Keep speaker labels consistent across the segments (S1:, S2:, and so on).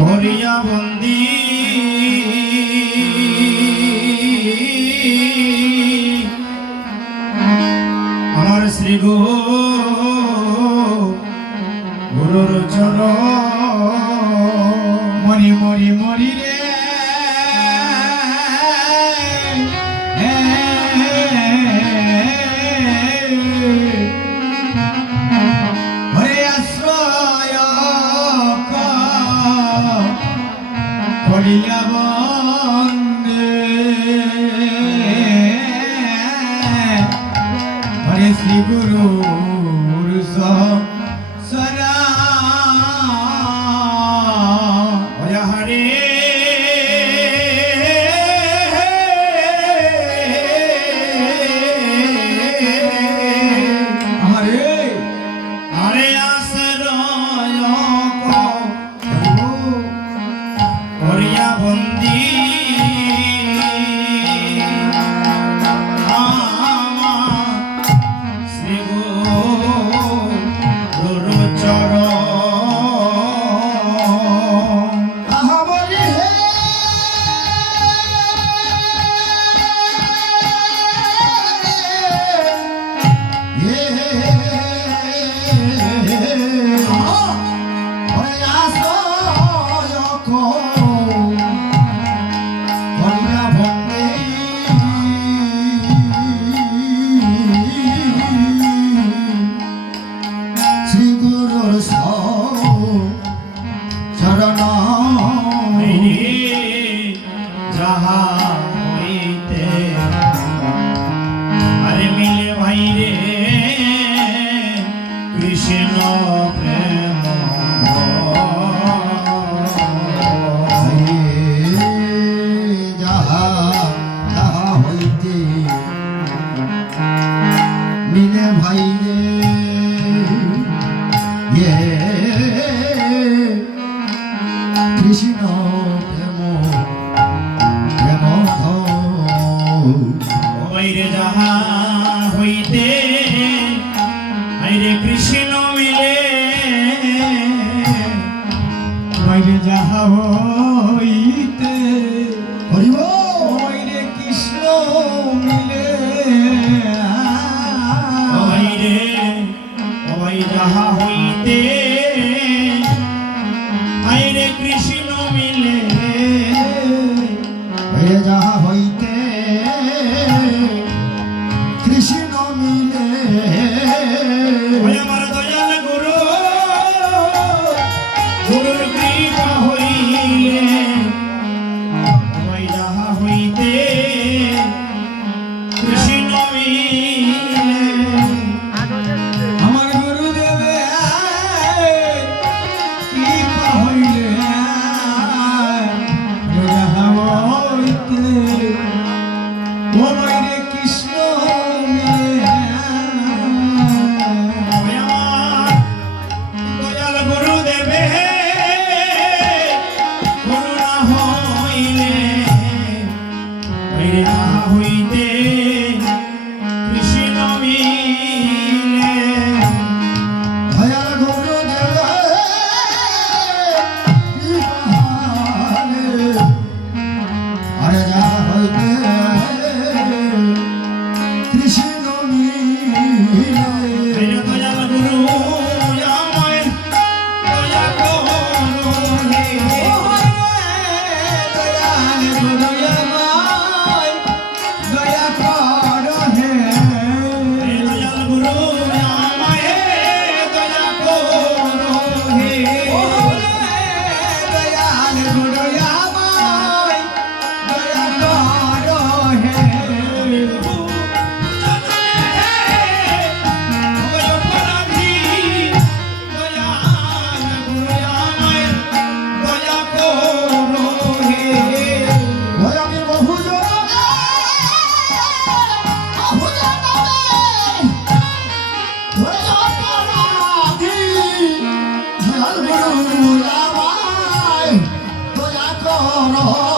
S1: করিয়া বন্দি। আমার শ্রী গো গুরুর চরণ Rıza. রে কৃষ্ণ প্রেম।
S2: যাহা তাহা হইতে মিলে ভাই রে কৃষ্ণ প্রেম প্রেম
S1: ধ যাহা এ যাহা হইতে কৃষ্ণ মিলে। আমার দয়াল গুরু গুরুর কৃপা হইলে যাহা হইতে দয়া কর।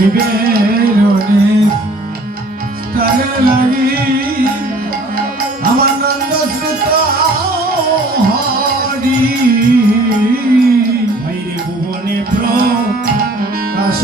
S3: জীবের তারে লাগি আমার নন্দ শ্রোতা হরি ভাইরে ভুবনে প্রকাশ